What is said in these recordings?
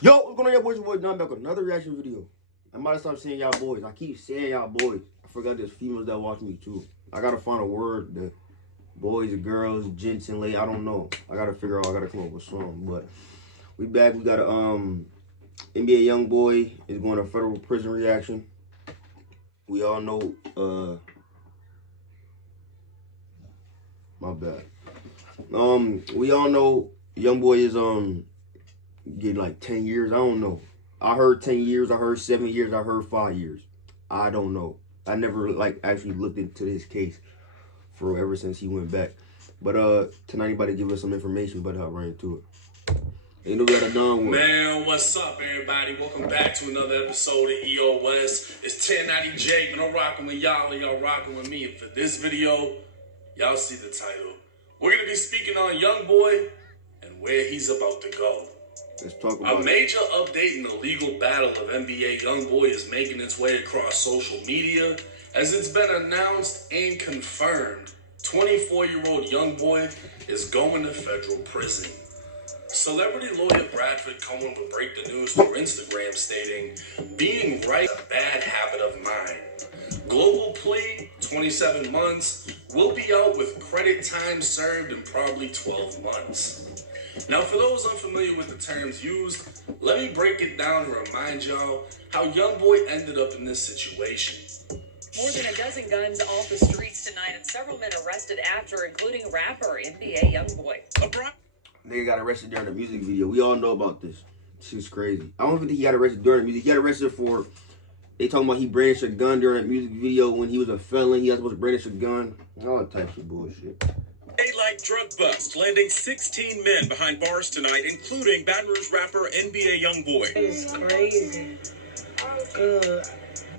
Yo, what's going on, y'all boys? Your boy Don back with another reaction video. I'm about to stop saying y'all boys. I keep saying y'all boys. I forgot there's females that watch me too. I gotta find a word that boys, girls, gents, and ladies. I don't know. I gotta figure out. I gotta come up with something. But we back. We got a NBA Youngboy is going to federal prison reaction. We all know. My bad. We all know Youngboy is getting like 10 years. I don't know. I heard 10 years. I heard 7 years. I heard 5 years. I don't know. I never like actually looked into his case for ever since he went back. But tonight anybody give us some information, but I'll right into it. Ain't no better done with. Man, what's up, everybody? Welcome back to another episode of EOS. It's 1090J, and I'm rocking with y'all, and y'all rocking with me. And for this video, y'all see the title. We're gonna be speaking on Youngboy and where he's about to go. Let's talk about a major update in the legal battle of NBA Youngboy is making its way across social media as it's been announced and confirmed 24-year-old Youngboy is going to federal prison. Celebrity lawyer Bradford Cohen would break the news through Instagram stating, "Being right is a bad habit of mine. Global plea, 27 months, will be out with credit time served in probably 12 months. Now, for those unfamiliar with the terms used, let me break it down and remind y'all how Youngboy ended up in this situation. More than a dozen guns off the streets tonight and several men arrested after, including rapper NBA Youngboy. Nigga got arrested during the music video. We all know about this. This is crazy. I don't think he got arrested during the music. He got arrested for, they talking about he brandished a gun during that music video when he was a felon. He was supposed to brandish a gun. All types of bullshit. Daylight drug bust, landing 16 men behind bars tonight, including Baton Rouge rapper NBA Youngboy. It's crazy. Good.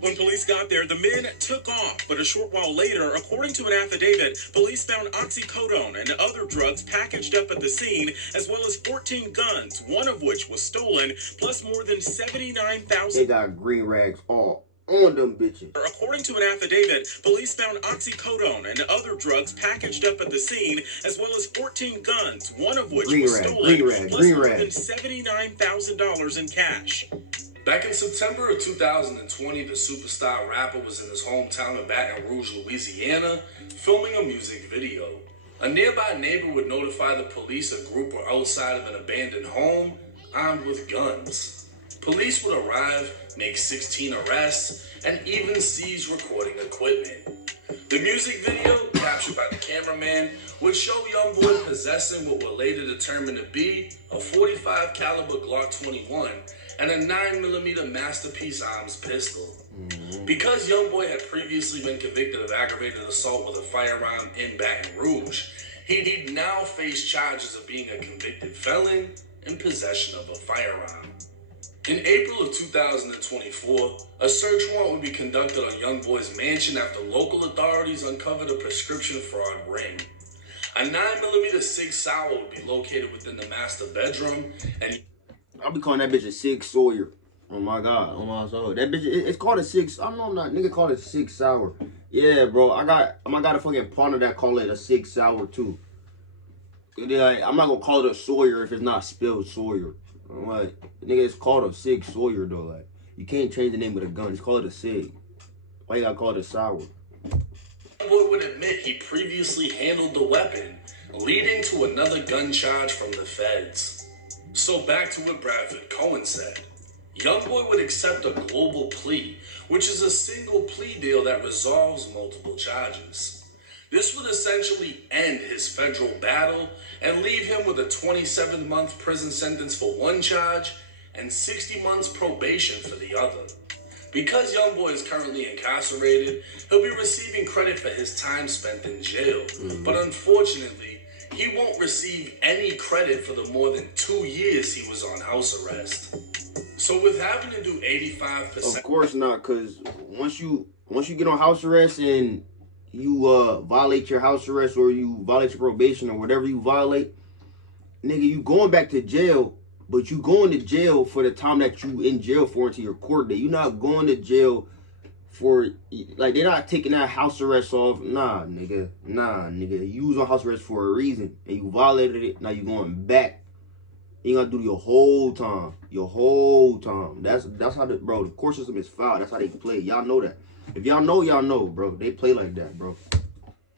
When police got there, the men took off, but a short while later, according to an affidavit, police found oxycodone and other drugs packaged up at the scene, as well as 14 guns, one of which was stolen, plus more than 79,000. They got green rags all on them bitches. According to an affidavit, police found oxycodone and other drugs packaged up at the scene, as well as 14 guns, one of which was stolen, plus more than $79,000 in cash. Back in September of 2020, the superstar rapper was in his hometown of Baton Rouge, Louisiana, filming a music video. A nearby neighbor would notify the police a group were outside of an abandoned home, armed with guns. Police would arrive, make 16 arrests, and even seize recording equipment. The music video, captured by the cameraman, would show Youngboy possessing what were later determined to be a .45 caliber Glock 21 and a 9mm Masterpiece Arms pistol. Because Youngboy had previously been convicted of aggravated assault with a firearm in Baton Rouge, he'd now face charges of being a convicted felon in possession of a firearm. In April of 2024, a search warrant would be conducted on Youngboy's mansion after local authorities uncovered a prescription fraud ring. A 9mm Sig Sauer would be located within the master bedroom, and I'll be calling that bitch a Sig Sawyer. Oh my God, oh my soul. That bitch, it's called a Sig. I know I'm not. Nigga called it Sig Sauer. Yeah, bro. I got a fucking partner that call it a Sig Sauer too. I'm not gonna call it a Sawyer if it's not spelled Sawyer. Like, nigga, it's called a Sig Sawyer though. Like, you can't change the name of the gun. Just call it a Sig. Why you gotta call it a Sauer? Youngboy would admit he previously handled the weapon, leading to another gun charge from the feds. So back to what Bradford Cohen said. Youngboy would accept a global plea, which is a single plea deal that resolves multiple charges. This would essentially end his federal battle and leave him with a 27-month prison sentence for one charge and 60 months probation for the other. Because Youngboy is currently incarcerated, he'll be receiving credit for his time spent in jail. But unfortunately, he won't receive any credit for the more than 2 years he was on house arrest. So with having to do 85%... Of course not, because once you get on house arrest and you violate your house arrest or you violate your probation or whatever you violate, nigga, you going back to jail, but you going to jail for the time that you in jail for until your court date. You're not going to jail for, like, they're not taking that house arrest off. Nah, nigga. You was on house arrest for a reason, and you violated it. Now you going back You gotta do your whole time. Your whole time. That's how the bro, the court system is foul. That's how they play. Y'all know that. If y'all know, bro. They play like that, bro.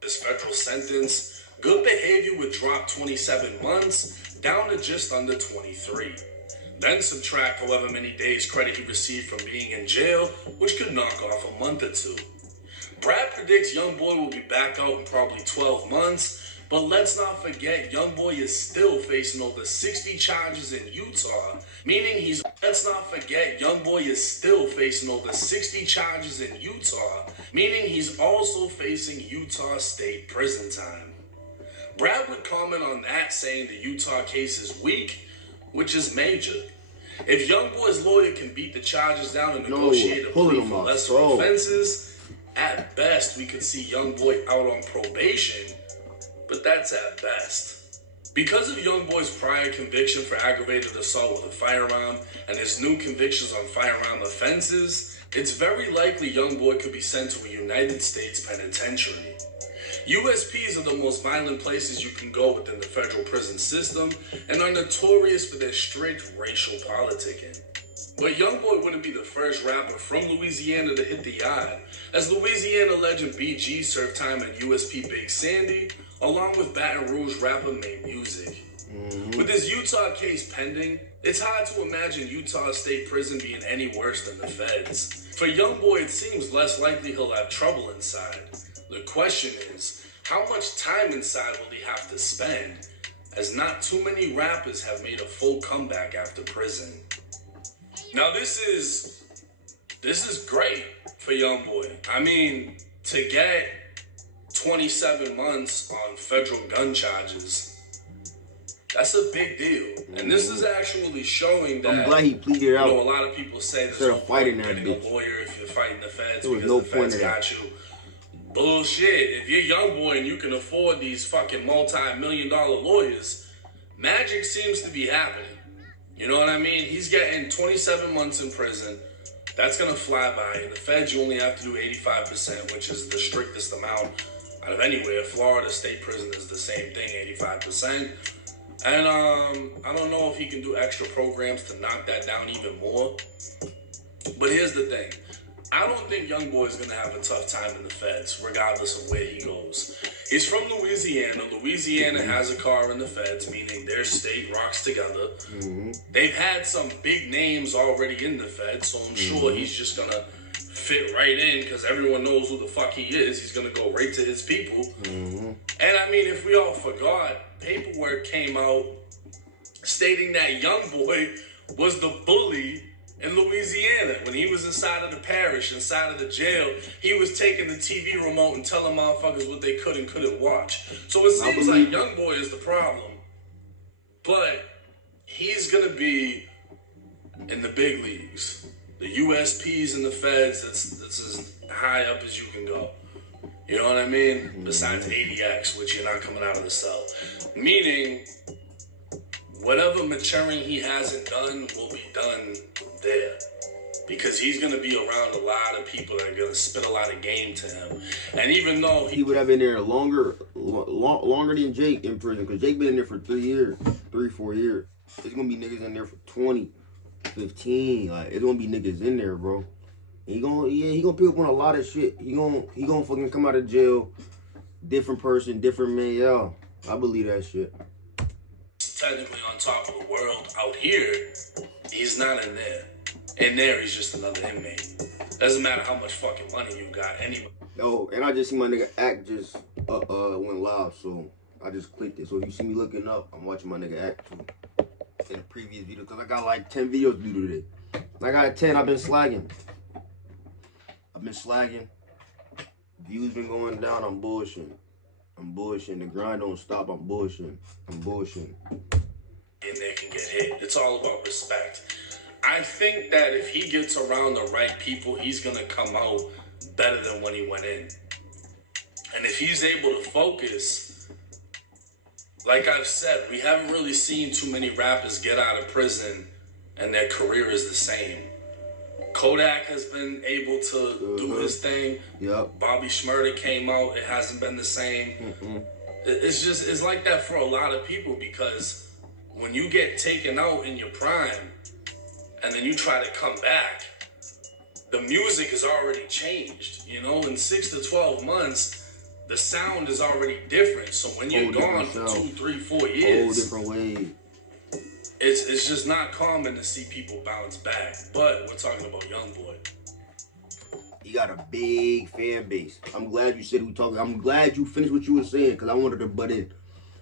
This federal sentence, good behavior would drop 27 months down to just under 23. Then subtract however many days credit he received from being in jail, which could knock off a month or two. Brad predicts Youngboy will be back out in probably 12 months, but let's not forget Youngboy is still facing over 60 charges in Utah, meaning he's also facing Utah State prison time. Brad would comment on that, saying the Utah case is weak, which is major. If Youngboy's lawyer can beat the charges down and negotiate a plea for lesser offenses, at best we could see Youngboy out on probation, but that's at best. Because of Youngboy's prior conviction for aggravated assault with a firearm and his new convictions on firearm offenses, it's very likely Youngboy could be sent to a United States penitentiary. USPs are the most violent places you can go within the federal prison system and are notorious for their strict racial politicking. But Youngboy wouldn't be the first rapper from Louisiana to hit the yard, as Louisiana legend BG served time at USP Big Sandy, along with Baton Rouge rapper Made Music. With his Utah case pending, it's hard to imagine Utah State Prison being any worse than the feds. For Youngboy, it seems less likely he'll have trouble inside. The question is, how much time inside will he have to spend, as not too many rappers have made a full comeback after prison. Now this is great for Youngboy. I mean, to get 27 months on federal gun charges, that's a big deal. And this is actually showing that, I'm glad he pleaded out. You know, a lot of people say there's no point in getting a lawyer if you're fighting the feds because the feds got you. Bullshit. If you're Youngboy and you can afford these fucking multi-million-dollar lawyers, magic seems to be happening. You know what I mean? He's getting 27 months in prison. That's going to fly by. In the feds, you only have to do 85%, which is the strictest amount out of anywhere. Florida State Prison is the same thing, 85%. And I don't know if he can do extra programs to knock that down even more. But here's the thing. I don't think Youngboy is going to have a tough time in the feds, regardless of where he goes. He's from Louisiana. Louisiana has a car in the feds, meaning their state rocks together. They've had some big names already in the feds, so I'm sure he's just going to fit right in because everyone knows who the fuck he is. He's going to go right to his people. And I mean, if we all forgot, paperwork came out stating that Youngboy was the bully in Louisiana. When he was inside of the parish, inside of the jail, he was taking the TV remote and telling motherfuckers what they could and couldn't watch. So it seems like Youngboy is the problem. But he's going to be in the big leagues. The USPs and the feds, that's as high up as you can go. You know what I mean? Besides ADX, which you're not coming out of the cell. Meaning, whatever maturing he hasn't done will be done there. Because he's going to be around a lot of people that are going to spit a lot of game to him. And even though he would have been there longer than Jake in prison, because Jake been in there for 3 years, 4 years. There's going to be niggas in there for 20, 15. Like, it's going to be niggas in there, bro. He gonna pick up on a lot of shit. He gonna fucking come out of jail, different person, different man. Yeah, I believe that shit. Technically on top of the world. Out here, he's not in there. In there, he's just another inmate. Doesn't matter how much fucking money you got. Anybody. Oh, and I just see my nigga Act just went live, so I just clicked it. So if you see me looking up, I'm watching my nigga Act too. In the previous video, because I got like 10 videos to do today. I got 10, I've been slagging. Views been going down, I'm bullshitting. The grind don't stop, I'm bullshitting. And they can get hit. It's all about respect. I think that if he gets around the right people, he's going to come out better than when he went in. And if he's able to focus, like I've said, we haven't really seen too many rappers get out of prison and their career is the same. Kodak has been able to do his thing. Yep. Bobby Shmurda came out. It hasn't been the same. It's like that for a lot of people because when you get taken out in your prime and then you try to come back, the music has already changed. You know, in 6 to 12 months, the sound is already different. So when you're gone for 2, 3, 4 years, whole different way. It's just not common to see people bounce back. But we're talking about Youngboy. He got a big fan base. I'm glad you said we talking. I'm glad you finished what you were saying because I wanted to butt in.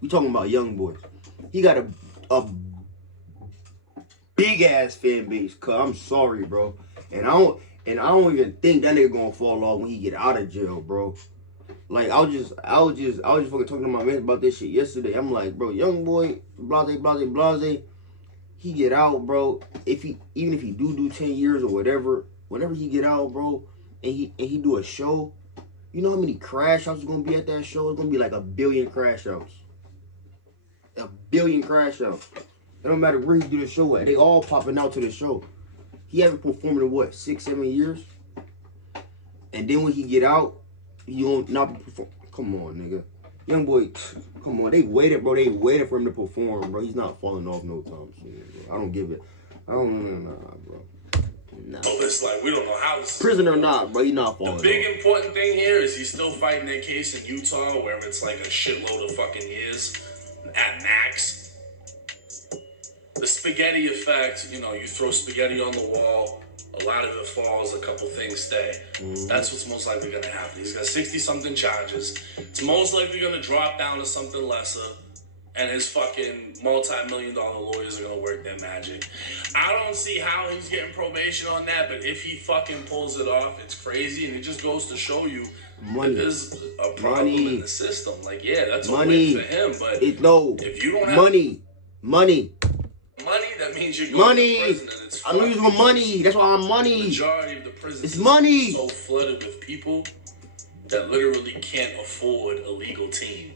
We talking about Youngboy. He got a big ass fan base. Cause I'm sorry, bro. And I don't even think that nigga gonna fall off when he get out of jail, bro. Like I was just fucking talking to my man about this shit yesterday. I'm like, bro, Youngboy, blase. He get out, bro. Even if he do 10 years or whatever, whenever he get out, bro, and he do a show, you know how many crash outs is gonna be at that show? It's gonna be like 1 billion crash outs. 1 billion crash outs. It don't matter where he do the show at. They all popping out to the show. He haven't performed in what, 6, 7 years? And then when he get out, he won't not be perform. Come on, nigga. Youngboy, come on. They waited, bro. They waited for him to perform, bro. He's not falling off no time soon, bro. I don't give it. I don't know, bro. Nah. Oh, it's like we don't know how this prison or not, bro. He not falling off. The big important thing here is he's still fighting that case in Utah where it's like a shitload of fucking years at max. The spaghetti effect, you know, you throw spaghetti on the wall, a lot of it falls, a couple things stay. That's what's most likely going to happen. He's got 60-something charges. It's most likely going to drop down to something lesser, and his fucking multi-million-dollar lawyers are going to work their magic. I don't see how he's getting probation on that, but if he fucking pulls it off, it's crazy, and it just goes to show you there's a problem in the system. Like, yeah, that's a win for him, but if you don't have money, that means you're going to prison, and it's I'm losing my money. That's why I'm money. The majority of the prisons it's money. So flooded with people that literally can't afford a legal team.